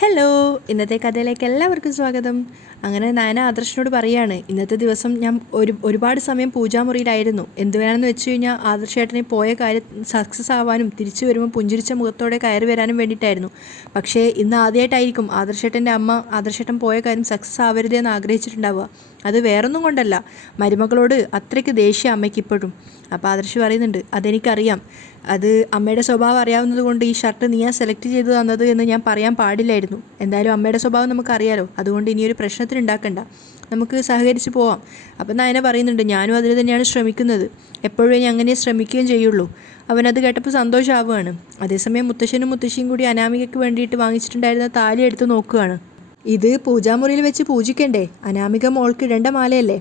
Hello, ഇന്നത്തെ കഥയിലേക്ക് എല്ലാവർക്കും സ്വാഗതം. അങ്ങനെ നയന ആദർശിനോട് പറയാണ്, ഇന്നത്തെ ദിവസം ഞാൻ ഒരുപാട് സമയം പൂജാമുറിയിലായിരുന്നു. എന്ത് വേണമെന്ന് വെച്ച് കഴിഞ്ഞാൽ ആദർശേട്ടനെ പോയ കാര്യം സക്സസ് ആവാനും തിരിച്ചു വരുമ്പോൾ പുഞ്ചിരിച്ച മുഖത്തോടെ കയറി വരാനും വേണ്ടിയിട്ടായിരുന്നു. പക്ഷേ ഇന്ന് ആദ്യമായിട്ടായിരിക്കും ആദർശേട്ടൻ്റെ അമ്മ ആദർശേട്ടൻ പോയ കാര്യം സക്സസ് ആവരുതെന്ന് ആഗ്രഹിച്ചിട്ടുണ്ടാവുക. അത് വേറൊന്നും കൊണ്ടല്ല, മരുമകളോട് അത്രയ്ക്ക് ദേഷ്യം അമ്മയ്ക്ക് ഇപ്പോഴും. അപ്പോൾ ആദർശ് പറയുന്നുണ്ട്, അതെനിക്കറിയാം, അത് അമ്മയുടെ സ്വഭാവം അറിയാവുന്നത് കൊണ്ട് ഈ ഷർട്ട് നീയാ സെലക്ട് ചെയ്ത് തന്നത് എന്ന് ഞാൻ പറയാൻ പാടില്ലായിരുന്നു. എന്തായാലും അമ്മയുടെ സ്വഭാവം നമുക്കറിയാലോ, അതുകൊണ്ട് ഇനിയൊരു പ്രശ്നത്തിന് ഉണ്ടാക്കണ്ട, നമുക്ക് സഹകരിച്ച് പോവാം. അപ്പം നയന പറയുന്നുണ്ട്, ഞാനും അതിന് തന്നെയാണ് ശ്രമിക്കുന്നത്, എപ്പോഴും ഞാൻ അങ്ങനെ ശ്രമിക്കുകയും ചെയ്യുള്ളൂ. അവനത് കേട്ടപ്പോൾ സന്തോഷമാവുകയാണ്. അതേസമയം മുത്തശ്ശനും മുത്തശ്ശിയും കൂടി അനാമികയ്ക്ക് വേണ്ടിയിട്ട് വാങ്ങിച്ചിട്ടുണ്ടായിരുന്ന താലി എടുത്ത് നോക്കുകയാണ്. ഇത് പൂജാമുറിയിൽ വെച്ച് പൂജിക്കണ്ടേ, അനാമിക മോൾക്ക് ഇടേണ്ട മാലയല്ലേ.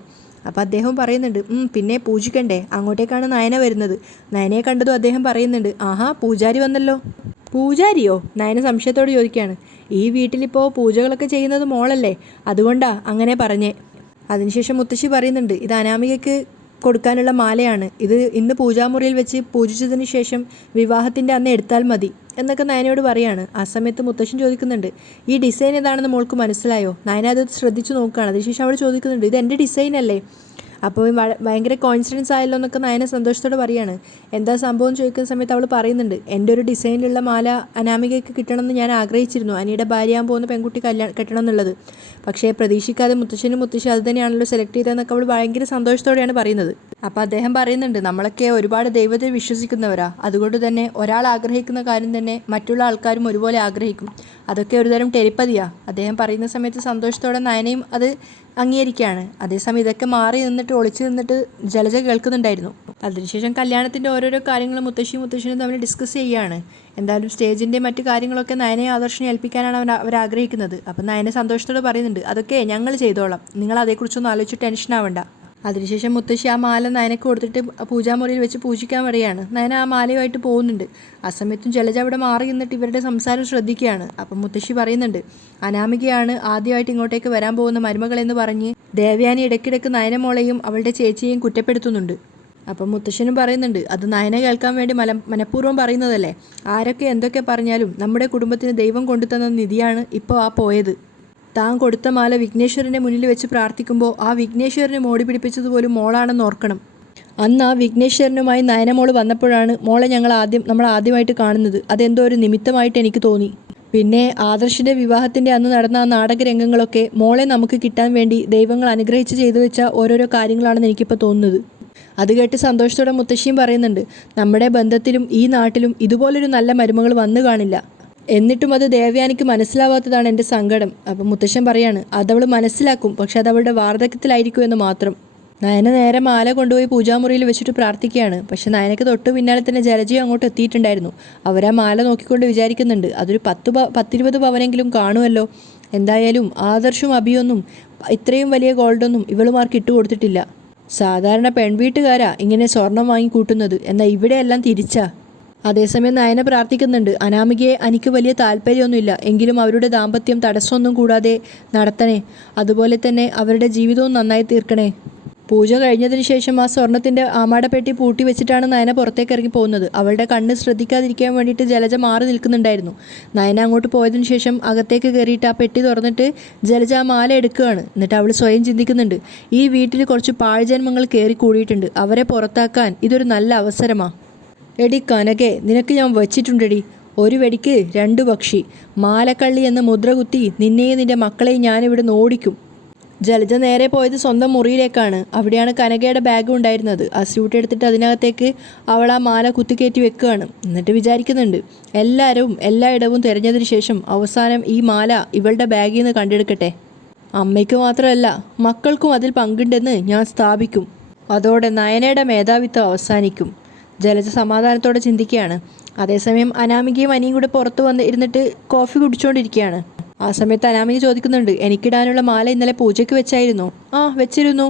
അപ്പോൾ അദ്ദേഹം പറയുന്നുണ്ട്, പിന്നെ പൂജിക്കണ്ടേ, അങ്ങോട്ടേക്കാണ് നയന വരുന്നത്. നയനയെ കണ്ടതും അദ്ദേഹം പറയുന്നുണ്ട്, ആഹാ പൂജാരി വന്നല്ലോ. പൂജാരിയോ? നയന സംശയത്തോട് ചോദിക്കുകയാണ്. ഈ വീട്ടിലിപ്പോൾ പൂജകളൊക്കെ ചെയ്യുന്നത് മോളല്ലേ, അതുകൊണ്ടാ അങ്ങനെ പറഞ്ഞേ. അതിനുശേഷം മുത്തശ്ശി പറയുന്നുണ്ട്, ഇത് അനാമികയ്ക്ക് കൊടുക്കാനുള്ള മാലയാണ്, ഇത് ഇന്ന് പൂജാമുറിയിൽ വെച്ച് പൂജിച്ചതിന് ശേഷം വിവാഹത്തിൻ്റെ അന്ന് എടുത്താൽ മതി എന്നൊക്കെ നയനയോട് പറയാണ്. ആ സമയത്ത് മുത്തശ്ശൻ ചോദിക്കുന്നുണ്ട്, ഈ ഡിസൈൻ ഏതാണെന്ന് മോൾക്ക് മനസ്സിലായോ? നയന അത് ശ്രദ്ധിച്ചു നോക്കുകയാണ്. അതിനുശേഷം അവൾ ചോദിക്കുന്നുണ്ട്, ഇത് എൻ്റെ ഡിസൈൻ അല്ലേ? അപ്പോൾ ഭയങ്കര കോയിൻസിഡൻസ് ആയല്ലോ എന്നൊക്കെ നയന സന്തോഷത്തോടെ പറയാണ്. എന്താ സംഭവം ചോദിക്കുന്ന സമയത്ത് അവൾ പറയുന്നുണ്ട്, എൻ്റെ ഒരു ഡിസൈനിലുള്ള മാല അനാമികയ്ക്ക് കിട്ടണമെന്ന് ഞാൻ ആഗ്രഹിച്ചിരുന്നു, അനിയുടെ ഭാര്യയാകാൻ പോകുന്ന പെൺകുട്ടി കെട്ടണം എന്നുള്ളത്. പക്ഷേ പ്രതീക്ഷിക്കാതെ മുത്തശ്ശനും മുത്തശ്ശി അത് തന്നെയാണല്ലോ സെലക്ട് ചെയ്തതെന്നൊക്കെ അവൾ ഭയങ്കര സന്തോഷത്തോടെയാണ് പറയുന്നത്. അപ്പോൾ അദ്ദേഹം പറയുന്നുണ്ട്, നമ്മളൊക്കെ ഒരുപാട് ദൈവത്തെ വിശ്വസിക്കുന്നവരാ, അതുകൊണ്ട് തന്നെ ഒരാൾ ആഗ്രഹിക്കുന്ന കാര്യം തന്നെ മറ്റുള്ള ആൾക്കാരും ഒരുപോലെ ആഗ്രഹിക്കും. അതൊക്കെ ഒരുതരം ടെലിപ്പതിയാ. അദ്ദേഹം പറയുന്ന സമയത്ത് സന്തോഷത്തോടെ നയനയും അത് അംഗീകരിക്കുകയാണ്. അതേസമയം ഇതൊക്കെ മാറി നിന്നിട്ട് ഒളിച്ചു നിന്നിട്ട് ജലജ കേൾക്കുന്നുണ്ടായിരുന്നു. അതിനുശേഷം കല്യാണത്തിൻ്റെ ഓരോരോ കാര്യങ്ങൾ മുത്തശ്ശിയും തമ്മിൽ ഡിസ്കസ് ചെയ്യുകയാണ്. എന്തായാലും സ്റ്റേജിൻ്റെ മറ്റു കാര്യങ്ങളൊക്കെ നയനയെ ആദർശിനെ ഏൽപ്പിക്കാനാണ് അവർ ആഗ്രഹിക്കുന്നത്. അപ്പം നയന സന്തോഷത്തോടെ പറയുന്നുണ്ട്, അതൊക്കെ ഞങ്ങൾ ചെയ്തോളാം, നിങ്ങൾ അതേക്കുറിച്ചൊന്നും ആലോചിച്ച് ടെൻഷൻ ആവണ്ട. അതിനുശേഷം മുത്തശ്ശി ആ മാല നയനക്ക് കൊടുത്തിട്ട് പൂജാമുറിയിൽ വെച്ച് പൂജിക്കാൻ വരികയാണ്. നയന ആ മാലയുമായിട്ട് പോകുന്നുണ്ട്. ആ സമയത്തും ജലജ അവിടെ മാറി നിന്നിട്ട് ഇവരുടെ സംസാരം ശ്രദ്ധിക്കുകയാണ്. അപ്പം മുത്തശ്ശി പറയുന്നുണ്ട്, അനാമികയാണ് ആദ്യമായിട്ട് ഇങ്ങോട്ടേക്ക് വരാൻ പോകുന്ന മരുമകളെന്ന് പറഞ്ഞ് ദേവയാനി ഇടയ്ക്കിടയ്ക്ക് നയനമോളെയും അവളുടെ ചേച്ചിയെയും കുറ്റപ്പെടുത്തുന്നുണ്ട്. അപ്പം മുത്തശ്ശനും പറയുന്നുണ്ട്, അത് നയന കേൾക്കാൻ വേണ്ടി മനഃപൂർവ്വം പറയുന്നതല്ലേ, ആരൊക്കെ എന്തൊക്കെ പറഞ്ഞാലും നമ്മുടെ കുടുംബത്തിന് ദൈവം കൊണ്ടുതന്ന നിധിയാണ് ഇപ്പോൾ ആ പോയത്. താൻ കൊടുത്ത മാല വിഘ്നേശ്വരൻ്റെ മുന്നിൽ വെച്ച് പ്രാർത്ഥിക്കുമ്പോൾ ആ വിഘ്നേശ്വരനെ മോടി പിടിപ്പിച്ചതുപോലും മോളാണെന്ന് ഓർക്കണം. അന്ന് ആ വിഘ്നേശ്വരനുമായി നയനമോൾ വന്നപ്പോഴാണ് മോളെ നമ്മൾ ആദ്യമായിട്ട് കാണുന്നത്. അതെന്തോ ഒരു നിമിത്തമായിട്ട് എനിക്ക് തോന്നി. പിന്നെ ആദർശിൻ്റെ വിവാഹത്തിൻ്റെ അന്ന് നടന്ന ആ നാടകരംഗങ്ങളൊക്കെ മോളെ നമുക്ക് കിട്ടാൻ വേണ്ടി ദൈവങ്ങൾ അനുഗ്രഹിച്ച് ചെയ്തു വെച്ച ഓരോരോ കാര്യങ്ങളാണെന്ന് എനിക്കിപ്പോൾ തോന്നുന്നത്. അത് കേട്ട് സന്തോഷത്തോടെ മുത്തശ്ശിയും പറയുന്നുണ്ട്, നമ്മുടെ ബന്ധത്തിലും ഈ നാട്ടിലും ഇതുപോലൊരു നല്ല മരുമകൾ വന്നു കാണില്ല. എന്നിട്ടും അത് ദേവയാനിക്ക് മനസ്സിലാവാത്തതാണ് എൻ്റെ സങ്കടം. അപ്പം മുത്തശ്ശൻ പറയാണ്, അതവൾ മനസ്സിലാക്കും, പക്ഷെ അത് അവളുടെ വാർദ്ധക്യത്തിലായിരിക്കുമെന്ന് മാത്രം. നയന നേരെ മാല കൊണ്ടുപോയി പൂജാമുറിയിൽ വെച്ചിട്ട് പ്രാർത്ഥിക്കുകയാണ്. പക്ഷെ നയനക്ക് തൊട്ട് പിന്നാലെ തന്നെ ജലജയും അങ്ങോട്ട് എത്തിയിട്ടുണ്ടായിരുന്നു. അവരാ മാല നോക്കിക്കൊണ്ട് വിചാരിക്കുന്നുണ്ട്, അതൊരു 10-20 പവനെങ്കിലും കാണുമല്ലോ. എന്തായാലും ആദർശും അഭിയൊന്നും ഇത്രയും വലിയ ഗോൾഡൊന്നും ഇവളുമാർക്ക് ഇട്ടുകൊടുത്തിട്ടില്ല. സാധാരണ പെൺവീട്ടുകാരാ ഇങ്ങനെ സ്വർണം വാങ്ങിക്കൂട്ടുന്നത്, എന്നാൽ ഇവിടെയെല്ലാം തിരിച്ചാ. അതേസമയം നയന പ്രാർത്ഥിക്കുന്നുണ്ട്, അനാമികയെ എനിക്ക് വലിയ താല്പര്യമൊന്നുമില്ല, എങ്കിലും അവരുടെ ദാമ്പത്യം തടസ്സമൊന്നും കൂടാതെ നടത്തണേ, അതുപോലെ തന്നെ അവരുടെ ജീവിതവും നന്നായി തീർക്കണേ. പൂജ കഴിഞ്ഞതിന് ശേഷം ആ സ്വർണത്തിൻ്റെ ആമാടപ്പെട്ടി പൂട്ടി വെച്ചിട്ടാണ് നയന പുറത്തേക്ക് ഇറങ്ങി പോകുന്നത്. അവളുടെ കണ്ണ് ശ്രദ്ധിക്കാതിരിക്കാൻ വേണ്ടിയിട്ട് ജലജ മാറി നിൽക്കുന്നുണ്ടായിരുന്നു. നയന അങ്ങോട്ട് പോയതിനു ശേഷം അകത്തേക്ക് കയറിയിട്ട് ആ പെട്ടി തുറന്നിട്ട് ജലജ ആ മാല എടുക്കുകയാണ്. എന്നിട്ട് അവൾ സ്വയം ചിന്തിക്കുന്നുണ്ട്, ഈ വീട്ടിൽ കുറച്ച് പാഴ്ജന്മങ്ങൾ കയറി കൂടിയിട്ടുണ്ട്, അവരെ പുറത്താക്കാൻ ഇതൊരു നല്ല അവസരമാണ്. എടി കനകെ, നിനക്ക് ഞാൻ വച്ചിട്ടുണ്ടെടി, ഒരു വെടിക്ക് 2 പക്ഷി, മാലക്കള്ളി എന്ന മുദ്ര കുത്തി നിന്നെയും നിൻ്റെ മക്കളെയും ഞാനിവിടെ ഓടിക്കും. ജലജ നേരെ പോയത് സ്വന്തം മുറിയിലേക്കാണ്. അവിടെയാണ് കനകയുടെ ബാഗ് ഉണ്ടായിരുന്നത്. ആ സ്യൂട്ട് എടുത്തിട്ട് അതിനകത്തേക്ക് അവൾ ആ മാല കുത്തിക്കയറ്റി വെക്കുകയാണ്. എന്നിട്ട് വിചാരിക്കുന്നുണ്ട്, എല്ലാവരും എല്ലായിടവും തിരഞ്ഞതിന് ശേഷം അവസാനം ഈ മാല ഇവളുടെ ബാഗിൽ നിന്ന് കണ്ടെടുക്കട്ടെ. അമ്മയ്ക്ക് മാത്രമല്ല മക്കൾക്കും അതിൽ പങ്കുണ്ടെന്ന് ഞാൻ സ്ഥാപിക്കും. അതോടെ നയനയുടെ മേധാവിത്വം അവസാനിക്കും. ജലജ സമാധാനത്തോടെ ചിന്തിക്കുകയാണ്. അതേസമയം അനാമികയും അനിയും കൂടെ പുറത്ത് വന്ന് ഇരുന്നിട്ട് കോഫി കുടിച്ചുകൊണ്ടിരിക്കുകയാണ്. ആ സമയത്ത് അനാമിക ചോദിക്കുന്നുണ്ട്, എനിക്കിടാനുള്ള മാല ഇന്നലെ പൂജയ്ക്ക് വെച്ചായിരുന്നോ? ആ വെച്ചിരുന്നു.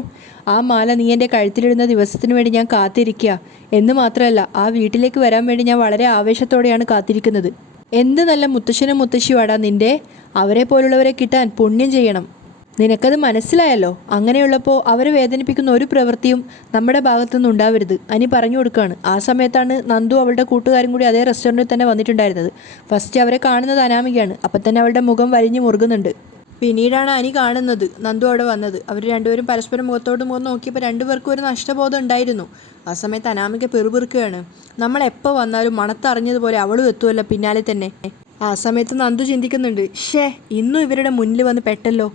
ആ മാല നീ എൻ്റെ കഴുത്തിലിടുന്ന ദിവസത്തിന് വേണ്ടി ഞാൻ കാത്തിരിക്കുക. എന്ന് മാത്രമല്ല ആ വീട്ടിലേക്ക് വരാൻ വേണ്ടി ഞാൻ വളരെ ആവേശത്തോടെയാണ് കാത്തിരിക്കുന്നത്. എന്ത് നല്ല മുത്തശ്ശനും മുത്തശ്ശിയുമാടാ നിൻ്റെ, അവരെ പോലുള്ളവരെ കിട്ടാൻ പുണ്യം ചെയ്യണം. നിനക്കത് മനസ്സിലായല്ലോ. അങ്ങനെയുള്ളപ്പോൾ അവരെ വേദനിപ്പിക്കുന്ന ഒരു പ്രവൃത്തിയും നമ്മുടെ ഭാഗത്തുനിന്ന് ഉണ്ടാവരുത് അനി പറഞ്ഞു കൊടുക്കുകയാണ്. ആ സമയത്താണ് നന്ദു അവളുടെ കൂട്ടുകാരും കൂടി അതേ റെസ്റ്റോറൻറ്റിൽ തന്നെ വന്നിട്ടുണ്ടായിരുന്നത്. ഫസ്റ്റ് അവരെ കാണുന്നത് അനാമികയാണ്. അപ്പം തന്നെ അവളുടെ മുഖം വലിഞ്ഞു മുറുകുന്നുണ്ട്. പിന്നീടാണ് അനി കാണുന്നത് നന്ദു അവിടെ വന്നത്. അവർ രണ്ടുപേരും പരസ്പരം മുഖത്തോട് മുഖം നോക്കിയപ്പോൾ രണ്ടുപേർക്കും ഒരു നഷ്ടബോധം ഉണ്ടായിരുന്നു. ആ സമയത്ത് അനാമിക പെറുപിറുക്കുകയാണ്. നമ്മളെപ്പോൾ വന്നാലും മണത്തറിഞ്ഞതുപോലെ അവളും എത്തുമല്ലോ പിന്നാലെ തന്നെ. ആ സമയത്ത് നന്ദു ചിന്തിക്കുന്നുണ്ട്, ഇന്നും ഇവരുടെ മുന്നിൽ വന്ന് പെട്ടല്ലോ.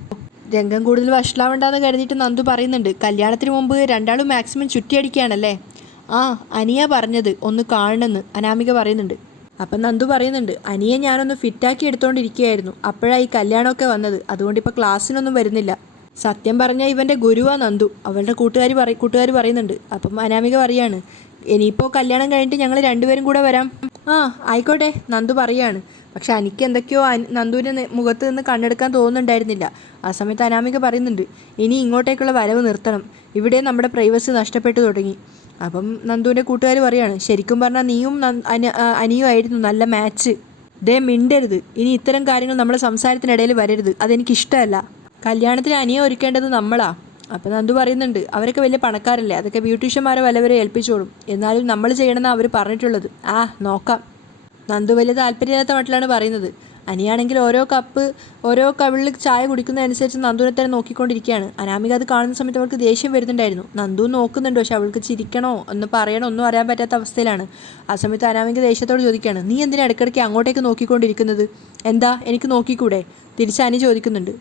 രംഗം കൂടുതൽ വഷളാവണ്ടെന്ന് കരുതിയിട്ട് നന്ദു പറയുന്നുണ്ട്, കല്യാണത്തിന് മുമ്പ് രണ്ടാളും മാക്സിമം ചുറ്റിയടിക്കുകയാണല്ലേ. അനിയ പറഞ്ഞത് ഒന്ന് കാണണമെന്ന് അനാമിക പറയുന്നുണ്ട്. അപ്പം നന്ദു പറയുന്നുണ്ട്, അനിയെ ഞാനൊന്ന് ഫിറ്റാക്കി എടുത്തുകൊണ്ടിരിക്കുകയായിരുന്നു, അപ്പോഴാണ് ഈ കല്യാണമൊക്കെ വന്നത്. അതുകൊണ്ട് ഇപ്പോൾ ക്ലാസ്സിനൊന്നും വരുന്നില്ല. സത്യം പറഞ്ഞാൽ ഇവൻ്റെ ഗുരുവാ നന്ദു, അവളുടെ കൂട്ടുകാർ പറയുന്നുണ്ട്. അപ്പം അനാമിക പറയാണ്, ഇനിയിപ്പോൾ കല്യാണം കഴിഞ്ഞിട്ട് ഞങ്ങൾ രണ്ടുപേരും കൂടെ വരാം. ആയിക്കോട്ടെ നന്ദു പറയാണ്. പക്ഷെ എനിക്ക് എന്തൊക്കെയോ നന്ദുവിൻ്റെ മുഖത്ത് നിന്ന് കണ്ണെടുക്കാൻ തോന്നുന്നുണ്ടായിരുന്നില്ല. ആ സമയത്ത് അനാമിക പറയുന്നുണ്ട്, ഇനി ഇങ്ങോട്ടേക്കുള്ള വരവ് നിർത്തണം, ഇവിടെ നമ്മുടെ പ്രൈവസി നഷ്ടപ്പെട്ടു തുടങ്ങി. അപ്പം നന്ദുവിൻ്റെ കൂട്ടുകാർ പറയാണ്, ശരിക്കും പറഞ്ഞാൽ നീയും അനിയും ആയിരുന്നു നല്ല മാച്ച്. മിണ്ടരുത്, ഇനി ഇത്തരം കാര്യങ്ങൾ നമ്മുടെ സംസാരത്തിനിടയിൽ വരരുത്, അതെനിക്കിഷ്ടമല്ല. കല്യാണത്തിന് അനിയെ ഒരുക്കേണ്ടത് നമ്മളാ. അപ്പം നന്ദു പറയുന്നുണ്ട്, അവരൊക്കെ വലിയ പണക്കാരല്ലേ, അതൊക്കെ ബ്യൂട്ടീഷ്യന്മാരെ വല്ലവരെ ഏൽപ്പിച്ചോളും. എന്നാലും നമ്മൾ ചെയ്യണമെന്നാണ് അവർ പറഞ്ഞിട്ടുള്ളത്. നോക്കാം. നന്ദു വലിയ താല്പര്യമില്ലാത്ത മട്ടിലാണ് പറയുന്നത്. അനിയാണെങ്കിൽ ഓരോ കവിളിൽ ചായ കുടിക്കുന്നതനുസരിച്ച് നന്ദുവിനെ തന്നെ നോക്കിക്കൊണ്ടിരിക്കുകയാണ്. അനാമിക അത് കാണുന്ന സമയത്ത് അവൾക്ക് ദേഷ്യം വരുന്നുണ്ടായിരുന്നു. നന്ദു നോക്കുന്നുണ്ട്, പക്ഷെ അവൾക്ക് ചിരിക്കണോ ഒന്ന് പറയണോ ഒന്നും അറിയാൻ പറ്റാത്ത അവസ്ഥയിലാണ്. ആ സമയത്ത് അനാമിക ദേഷ്യത്തോട് ചോദിക്കുകയാണ്, നീ എന്തിനാ ഇടയ്ക്കിടയ്ക്ക് അങ്ങോട്ടേക്ക് നോക്കിക്കൊണ്ടിരിക്കുന്നത്? എന്താ എനിക്ക് നോക്കിക്കൂടെ? തിരിച്ച് അനി ചോദിക്കുന്നുണ്ട്.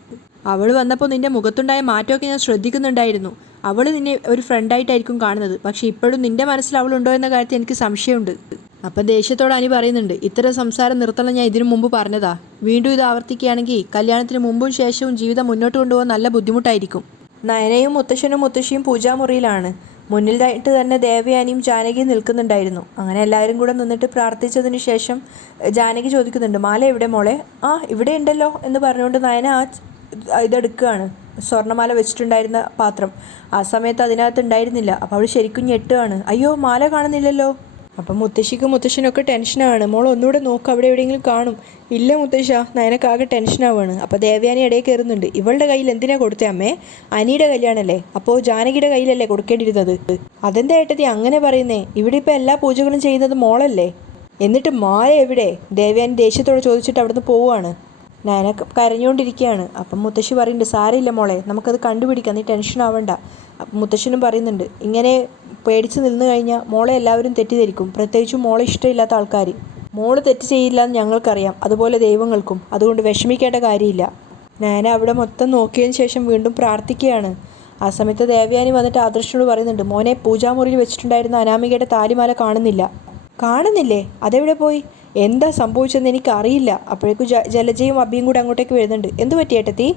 അവൾ വന്നപ്പോൾ നിൻ്റെ മുഖത്തുണ്ടായ മാറ്റമൊക്കെ ഞാൻ ശ്രദ്ധിക്കുന്നുണ്ടായിരുന്നു. അവൾ നിന്നെ ഒരു ഫ്രണ്ടായിട്ടായിരിക്കും കാണുന്നത്, പക്ഷേ ഇപ്പോഴും നിൻ്റെ മനസ്സിൽ അവളുണ്ടോ എന്ന കാര്യത്തിൽ എനിക്ക് സംശയമുണ്ട്. അപ്പം ദേഷ്യത്തോട് അനി പറയുന്നുണ്ട്, ഇത്തരം സംസാരം നിർത്തണം, ഞാൻ ഇതിനു മുമ്പ് പറഞ്ഞതാ. വീണ്ടും ഇത് ആവർത്തിക്കുകയാണെങ്കിൽ കല്യാണത്തിന് മുമ്പും ശേഷവും ജീവിതം മുന്നോട്ട് കൊണ്ടുപോകാൻ നല്ല ബുദ്ധിമുട്ടായിരിക്കും. നയനയും മുത്തശ്ശനും മുത്തശ്ശിയും പൂജാമുറിയിലാണ്. മുന്നിലായിട്ട് തന്നെ ദേവയാനിയും ജാനകിയും നിൽക്കുന്നുണ്ടായിരുന്നു. അങ്ങനെ എല്ലാവരും കൂടെ നിന്നിട്ട് പ്രാർത്ഥിച്ചതിന് ശേഷം ജാനകി ചോദിക്കുന്നുണ്ട്, മാല എവിടെ മോളെ? ഇവിടെ ഉണ്ടല്ലോ എന്ന് പറഞ്ഞുകൊണ്ട് നയന ഇതെടുക്കുകയാണ്, സ്വർണ്ണമാല വെച്ചിട്ടുണ്ടായിരുന്ന പാത്രം. ആ സമയത്ത് അതിനകത്ത് ഉണ്ടായിരുന്നില്ല. അപ്പോൾ അവൾ ശരിക്കും ഞെട്ടുകയാണ്, അയ്യോ മാല കാണുന്നില്ലല്ലോ. അപ്പം മുത്തശ്ശനൊക്കെ ടെൻഷനാണ്. മോൾ ഒന്നുകൂടെ നോക്ക്, അവിടെ എവിടെയെങ്കിലും കാണും. ഇല്ല മുത്തശ്ശ, നയനക്കാകെ ടെൻഷനാവാണ്. അപ്പോൾ ദേവയാനി ഇടയിൽ കയറുന്നുണ്ട്, ഇവളുടെ കയ്യിൽ എന്തിനാ കൊടുത്തേ അമ്മേ? അനിയുടെ കല്യാണമല്ലേ, അപ്പോൾ ജാനകിയുടെ കയ്യിലല്ലേ കൊടുക്കേണ്ടിയിരുന്നത്? അതെന്താ ഏട്ടത്തി അങ്ങനെ പറയുന്നേ? ഇവിടെ ഇപ്പോൾ എല്ലാ പൂജകളും ചെയ്യുന്നത് മോളല്ലേ, എന്നിട്ട് മാല എവിടെ? ദേവയാനി ദേഷ്യത്തോട് ചോദിച്ചിട്ട് അവിടുന്ന് പോവുകയാണ്. നയന കരഞ്ഞുകൊണ്ടിരിക്കുകയാണ്. അപ്പം മുത്തശ്ശി പറയുന്നുണ്ട്, സാരമില്ല മോളെ, നമുക്കത് കണ്ടുപിടിക്കാം, നീ ടെൻഷൻ ആവണ്ട. അപ്പം മുത്തശ്ശനും പറയുന്നുണ്ട്, ഇങ്ങനെ പേടിച്ച് നിന്ന് കഴിഞ്ഞാൽ മോളെ എല്ലാവരും തെറ്റിദ്ധരിക്കും, പ്രത്യേകിച്ചും മോളെ ഇഷ്ടമില്ലാത്ത ആൾക്കാർ. മോള് തെറ്റ് ചെയ്യില്ല എന്ന് ഞങ്ങൾക്കറിയാം, അതുപോലെ ദൈവങ്ങൾക്കും, അതുകൊണ്ട് വിഷമിക്കേണ്ട കാര്യമില്ല. നയന അവിടെ മൊത്തം നോക്കിയതിന് ശേഷം വീണ്ടും പ്രാർത്ഥിക്കുകയാണ്. ആ സമയത്ത് ദേവയാനി വന്നിട്ട് ആദർശനോട് പറയുന്നുണ്ട്, മോനെ പൂജാമുറിയിൽ വെച്ചിട്ടുണ്ടായിരുന്ന അനാമികയുടെ താലിമാല കാണുന്നില്ലേ? അതെവിടെ പോയി? എന്താ സംഭവിച്ചതെന്ന് എനിക്കറിയില്ല. അപ്പോഴേക്കും ജലജയും അബിയും കൂടെ അങ്ങോട്ടേക്ക് വരുന്നുണ്ട്. എന്തു പറ്റി ഏട്ടത്തി?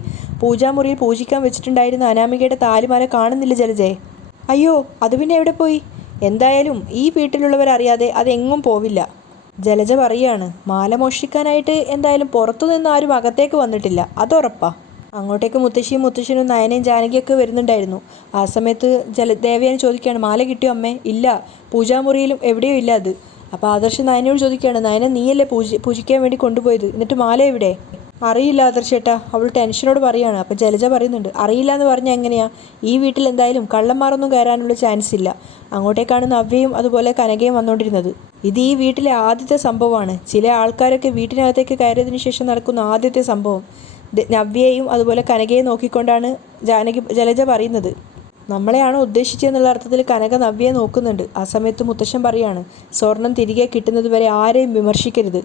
പൂജാമുറിയിൽ പൂജിക്കാൻ വെച്ചിട്ടുണ്ടായിരുന്ന അനാമികയുടെ താലിമാല കാണുന്നില്ല ജലജയെ. അയ്യോ, അത് പിന്നെ എവിടെ പോയി? എന്തായാലും ഈ വീട്ടിലുള്ളവരറിയാതെ അതെങ്ങും പോവില്ല. ജലജ പറയുകയാണ്, മാല മോഷ്ടിക്കാനായിട്ട് എന്തായാലും പുറത്തുനിന്ന് ആരും അകത്തേക്ക് വന്നിട്ടില്ല, അതുറപ്പാ. അങ്ങോട്ടേക്ക് മുത്തശ്ശനും നയനയും ജാനകിയൊക്കെ വരുന്നുണ്ടായിരുന്നു. ആ സമയത്ത് ദേവയാനി ചോദിക്കുകയാണ്, മാല കിട്ടിയോ അമ്മേ? ഇല്ല, പൂജാമുറിയിലും എവിടെയോ ഇല്ല അത്. അപ്പോൾ ആദർശ് നയനയോട് ചോദിക്കുകയാണ്, നയന നീയല്ലേ പൂജിക്കാൻ വേണ്ടി കൊണ്ടുപോയത്, എന്നിട്ട് മാല എവിടെ? അറിയില്ല ആദർശേട്ടാ, അവൾ ടെൻഷനോട് പറയുകയാണ്. അപ്പോൾ ജലജ പറയുന്നുണ്ട്, അറിയില്ല എന്ന് പറഞ്ഞാൽ എങ്ങനെയാ? ഈ വീട്ടിൽ എന്തായാലും കള്ളന്മാരൊന്നും കയറാനുള്ള ചാൻസ് ഇല്ല. അങ്ങോട്ടേക്കാണ് നവ്യയും അതുപോലെ കനകയും വന്നുകൊണ്ടിരുന്നത്. ഇത് ഈ വീട്ടിലെ ആദ്യത്തെ സംഭവമാണ്. ചില ആൾക്കാരൊക്കെ വീട്ടിനകത്തേക്ക് കയറിയതിനു ശേഷം നടക്കുന്ന ആദ്യത്തെ സംഭവം. നവ്യയെയും അതുപോലെ കനകയെയും നോക്കിക്കൊണ്ടാണ് ജലജ പറയുന്നത്. നമ്മളെയാണോ ഉദ്ദേശിച്ചതെന്നുള്ള അർത്ഥത്തിൽ കനക നവ്യയെ നോക്കുന്നുണ്ട്. ആ സമയത്ത് മുത്തശ്ശൻ പറയാണ്, സ്വർണം തിരികെ കിട്ടുന്നത് വരെ ആരെയും വിമർശിക്കരുത്.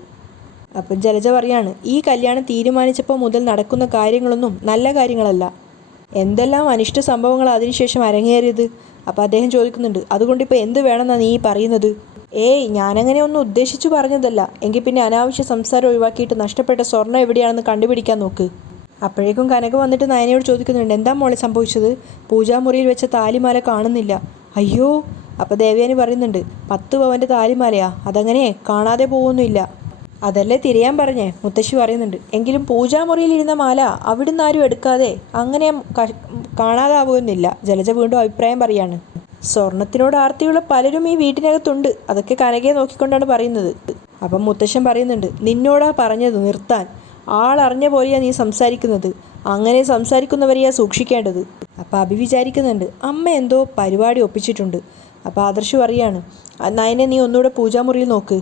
അപ്പം ജലജ പറയാണ്, ഈ കല്യാണം തീരുമാനിച്ചപ്പോൾ മുതൽ നടക്കുന്ന കാര്യങ്ങളൊന്നും നല്ല കാര്യങ്ങളല്ല. എന്തെല്ലാം അനിഷ്ട സംഭവങ്ങൾ അതിനുശേഷം അരങ്ങേറിയത്. അപ്പോൾ അദ്ദേഹം ചോദിക്കുന്നുണ്ട്, അതുകൊണ്ടിപ്പോൾ എന്ത് വേണമെന്നാണ് നീ പറയുന്നത്? ഞാനങ്ങനെ ഒന്നും ഉദ്ദേശിച്ചു പറഞ്ഞതല്ല. എങ്കിൽ പിന്നെ അനാവശ്യ സംസാരം ഒഴിവാക്കിയിട്ട് നഷ്ടപ്പെട്ട സ്വർണ്ണം എവിടെയാണെന്ന് കണ്ടുപിടിക്കാൻ നോക്ക്. അപ്പോഴേക്കും കനക വന്നിട്ട് നയനയോട് ചോദിക്കുന്നുണ്ട്, എന്താ മോളെ സംഭവിച്ചത്? പൂജാമുറിയിൽ വെച്ച താലിമാല കാണുന്നില്ല. അയ്യോ. അപ്പോൾ ദേവയാനി പറയുന്നുണ്ട്, 10 പവൻ്റെ താലിമാലയാ, അതങ്ങനെ കാണാതെ പോകുന്നില്ല. അതല്ലേ തിരയാൻ പറഞ്ഞേ? മുത്തശ്ശി പറയുന്നുണ്ട്. എങ്കിലും പൂജാമുറിയിൽ ഇരുന്ന മാല അവിടുന്ന് ആരും എടുക്കാതെ അങ്ങനെ കാണാതാവുന്നില്ല. ജലജ വീണ്ടും അഭിപ്രായം പറയാണ്. സ്വർണത്തിനോട് ആർത്തിയുള്ള പലരും ഈ വീട്ടിനകത്തുണ്ട്, അതൊക്കെ കനകയെ നോക്കിക്കൊണ്ടാണ് പറയുന്നത്. അപ്പം മുത്തശ്ശൻ പറയുന്നുണ്ട്, നിന്നോടാ പറഞ്ഞത് നിർത്താൻ. ആളറിഞ്ഞ പോലെയാണ് നീ സംസാരിക്കുന്നത്. അങ്ങനെ സംസാരിക്കുന്നവരെയാ സൂക്ഷിക്കേണ്ടത്. അപ്പോൾ അഭി വിചാരിക്കുന്നുണ്ട് അമ്മ എന്തോ പരിപാടി ഒപ്പിച്ചിട്ടുണ്ട്. അപ്പോൾ ആദർശ് പറയാണ്, നയനെ നീ ഒന്നുകൂടെ പൂജാമുറിയിൽ നോക്ക്.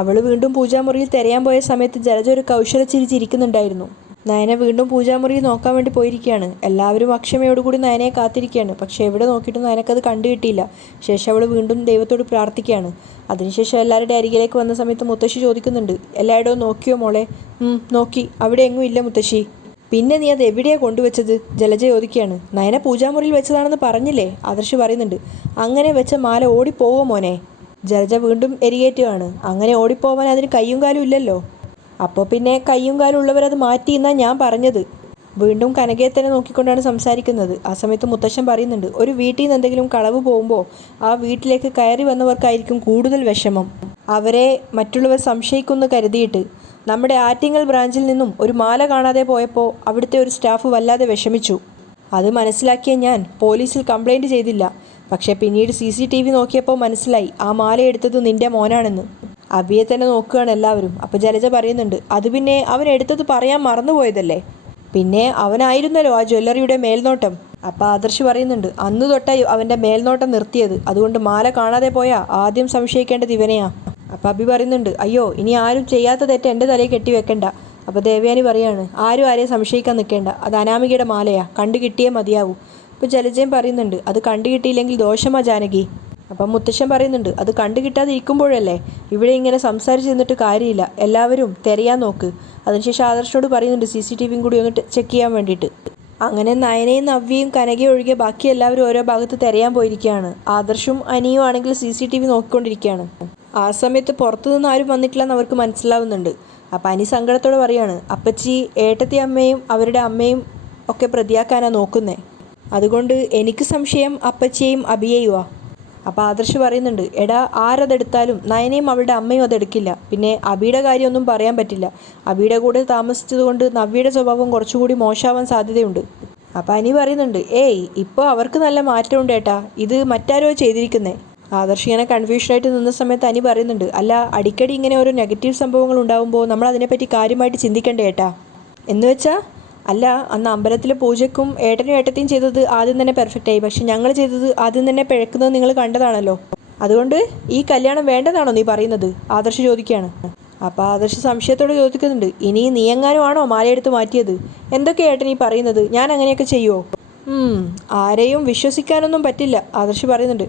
അവൾ വീണ്ടും പൂജാമുറിയിൽ തിരയാൻ പോയ സമയത്ത് ജലജ ഒരു കൗശലച്ചിരി ചിരിക്കുന്നുണ്ടായിരുന്നു. നയന വീണ്ടും പൂജാമുറിയിൽ നോക്കാൻ വേണ്ടി പോയിരിക്കുകയാണ്. എല്ലാവരും അക്ഷമയോടുകൂടി നയനയെ കാത്തിരിക്കുകയാണ്. പക്ഷേ എവിടെ നോക്കിയിട്ടും നയനക്കത് കണ്ടു കിട്ടിയില്ല. ശേഷം അവൾ വീണ്ടും ദൈവത്തോട് പ്രാർത്ഥിക്കുകയാണ്. അതിനുശേഷം എല്ലാവരുടെ അരികിലേക്ക് വന്ന സമയത്ത് മുത്തശ്ശി ചോദിക്കുന്നുണ്ട്, എല്ലായിടവും നോക്കിയോ മോളെ? നോക്കി. അവിടെ എങ്ങും ഇല്ല മുത്തശ്ശി. പിന്നെ നീ അത് എവിടെയാണ് കൊണ്ടുവച്ചത്? ജലജ ചോദിക്കുകയാണ്. നയന പൂജാമുറിയിൽ വെച്ചതാണെന്ന് പറഞ്ഞില്ലേ? ആദർശ് പറയുന്നുണ്ട്. അങ്ങനെ വെച്ച മാല ഓടിപ്പോവോ മോനെ? ജലജ വീണ്ടും എരികേറ്റുകയാണ്. അങ്ങനെ ഓടിപ്പോവാൻ അതിന് കയ്യും കാലും ഇല്ലല്ലോ. അപ്പോൾ പിന്നെ കയ്യും കാലും ഉള്ളവരത് മാറ്റി എന്നാണ് ഞാൻ പറഞ്ഞത്. വീണ്ടും കനകയെ തന്നെ നോക്കിക്കൊണ്ടാണ് സംസാരിക്കുന്നത്. ആ സമയത്ത് മുത്തശ്ശൻ പറയുന്നുണ്ട്, ഒരു വീട്ടിൽ നിന്ന് എന്തെങ്കിലും കളവ് പോകുമ്പോൾ ആ വീട്ടിലേക്ക് കയറി വന്നവർക്കായിരിക്കും കൂടുതൽ വിഷമം. അവരെ മറ്റുള്ളവർ സംശയിക്കുമെന്ന് കരുതിയിട്ട്. നമ്മുടെ ആറ്റിങ്ങൽ ബ്രാഞ്ചിൽ നിന്നും ഒരു മാല കാണാതെ പോയപ്പോൾ അവിടുത്തെ ഒരു സ്റ്റാഫ് വല്ലാതെ വിഷമിച്ചു. അത് മനസ്സിലാക്കിയ ഞാൻ പോലീസിൽ കംപ്ലൈൻറ്റ് ചെയ്തില്ല. പക്ഷേ പിന്നീട് CCTV നോക്കിയപ്പോൾ മനസ്സിലായി ആ മാല എടുത്തത് നിൻ്റെ മോനാണെന്ന്. അബിയെ തന്നെ നോക്കുകയാണ് എല്ലാവരും. അപ്പോൾ ജലജ പറയുന്നുണ്ട്, അത് പിന്നെ അവൻ എടുത്തത് പറയാൻ മറന്നുപോയതല്ലേ. പിന്നെ അവനായിരുന്നല്ലോ ആ ജ്വല്ലറിയുടെ മേൽനോട്ടം. അപ്പോൾ ആദർശ് പറയുന്നുണ്ട്, അന്ന് തൊട്ടായി അവൻ്റെ മേൽനോട്ടം നിർത്തിയത്. അതുകൊണ്ട് മാല കാണാതെ പോയാൽ ആദ്യം സംശയിക്കേണ്ടത് ഇവനെയാ. അപ്പോൾ അബി പറയുന്നുണ്ട്, അയ്യോ ഇനി ആരും ചെയ്യാത്ത തെറ്റ് എൻ്റെ തലയിൽ കെട്ടിവെക്കണ്ട. അപ്പോൾ ദേവയാനി പറയാണ്, ആരും ആരെയും സംശയിക്കാൻ നിൽക്കേണ്ട. അത് അനാമികയുടെ മാലയാ, കണ്ടു കിട്ടിയേ മതിയാവൂ. അപ്പോൾ ജലജയും പറയുന്നുണ്ട്, അത് കണ്ടു കിട്ടിയില്ലെങ്കിൽ ദോഷമാ ജാനകി. അപ്പം മുത്തശ്ശൻ പറയുന്നുണ്ട്, അത് കണ്ടു കിട്ടാതിരിക്കുമ്പോഴല്ലേ ഇവിടെ ഇങ്ങനെ സംസാരിച്ച് നിന്നിട്ട് കാര്യമില്ല. എല്ലാവരും തിരയാൻ നോക്ക്. അതിനുശേഷം ആദർശനോട് പറയുന്നുണ്ട് CCTVയും കൂടി ഒന്ന് ചെക്ക് ചെയ്യാൻ വേണ്ടിയിട്ട്. അങ്ങനെ നയനയും നവ്യയും കനകയും ഒഴികെ ബാക്കി എല്ലാവരും ഓരോ ഭാഗത്ത് തിരയാൻ പോയിരിക്കുകയാണ്. ആദർശും അനിയും ആണെങ്കിൽ CCTV നോക്കിക്കൊണ്ടിരിക്കുകയാണ്. ആ സമയത്ത് പുറത്തുനിന്ന് ആരും വന്നിട്ടില്ലെന്ന് അവർക്ക് മനസ്സിലാവുന്നുണ്ട്. അപ്പം അനി സങ്കടത്തോടെ പറയാണ്, അപ്പച്ചി ഏട്ടത്തി അമ്മയും അവരുടെ അമ്മയും ഒക്കെ പ്രതിയാക്കാനാണ് നോക്കുന്നത്. അതുകൊണ്ട് എനിക്ക് സംശയം അപ്പച്ചിയെയും അബിയെയുവാ. അപ്പോൾ ആദർശ് പറയുന്നുണ്ട്, എടാ ആരതെടുത്താലും നയനയും അവളുടെ അമ്മയും അതെടുക്കില്ല. പിന്നെ അബിയുടെ കാര്യമൊന്നും പറയാൻ പറ്റില്ല. അബിയുടെ കൂടെ താമസിച്ചതുകൊണ്ട് നവ്യയുടെ സ്വഭാവം കുറച്ചുകൂടി മോശമാവാൻ സാധ്യതയുണ്ട്. അപ്പോൾ അനി പറയുന്നുണ്ട്, ഏയ് ഇപ്പോൾ അവർക്ക് നല്ല മാറ്റമുണ്ട് ഏട്ടാ, ഇത് മറ്റാരോ ചെയ്തിരിക്കുന്നേ. ആദർശ് ഇങ്ങനെ കൺഫ്യൂഷനായിട്ട് നിന്ന സമയത്ത് അനി പറയുന്നുണ്ട്, അല്ല അടിക്കടി ഇങ്ങനെ ഓരോ നെഗറ്റീവ് സംഭവങ്ങൾ ഉണ്ടാകുമ്പോൾ നമ്മൾ അതിനെപ്പറ്റി കാര്യമായിട്ട് ചിന്തിക്കണ്ടേ ഏട്ടാ? എന്ന് വെച്ചാൽ അല്ല, അന്ന് അമ്പലത്തിലെ പൂജയ്ക്കും ഏട്ടനും ഏട്ടത്തെയും ചെയ്തത് ആദ്യം തന്നെ പെർഫെക്റ്റായി. പക്ഷെ ഞങ്ങൾ ചെയ്തത് ആദ്യം തന്നെ പിഴക്കുന്നത് നിങ്ങൾ കണ്ടതാണല്ലോ. അതുകൊണ്ട് ഈ കല്യാണം വേണ്ടതാണോ നീ പറയുന്നത്? ആദർശ് ചോദിക്കുകയാണ്. അപ്പോൾ ആദർശ് സംശയത്തോടെ ചോദിക്കുന്നുണ്ട്, ഇനി നീ എങ്ങാനും ആണോ മാലയെടുത്ത് മാറ്റിയത്? എന്തൊക്കെയാണ് ഏട്ടൻ ഈ പറയുന്നത്? ഞാൻ അങ്ങനെയൊക്കെ ചെയ്യുമോ? ആരെയും വിശ്വസിക്കാനൊന്നും പറ്റില്ല. ആദർശ് പറയുന്നുണ്ട്,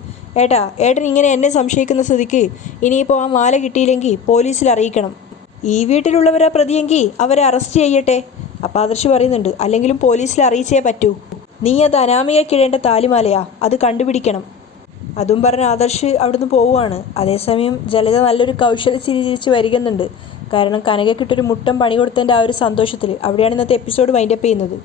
ഏട്ടൻ ഇങ്ങനെ എന്നെ സംശയിക്കുന്ന സ്ഥിതിക്ക് ഇനിയിപ്പോൾ ആ മാല കിട്ടിയില്ലെങ്കിൽ പോലീസിൽ അറിയിക്കണം. ഈ വീട്ടിലുള്ളവരാ പ്രതിയെങ്കിൽ അവരെ അറസ്റ്റ് ചെയ്യട്ടെ. അപ്പോൾ ആദർശ് പറയുന്നുണ്ട്, അല്ലെങ്കിലും പോലീസിൽ അറിയിച്ചേ പറ്റൂ. നീ അത് അനാമികയ്ക്കിടേണ്ട താലിമാലയാ, അത് കണ്ടുപിടിക്കണം. അതും പറഞ്ഞ് ആദർശ് അവിടുന്ന് പോവുകയാണ്. അതേസമയം ജലജ നല്ലൊരു കൗശലച്ചിരി ചിരിച്ച് വരികയുന്നുണ്ട്. കാരണം കനകയ്ക്കിട്ടൊരു മുട്ടം പണി കൊടുത്തതിൻ്റെ ആ ഒരു സന്തോഷത്തിൽ. അവിടെയാണ് ഇന്നത്തെ എപ്പിസോഡ് വൈൻഡപ്പ് ചെയ്യുന്നത്.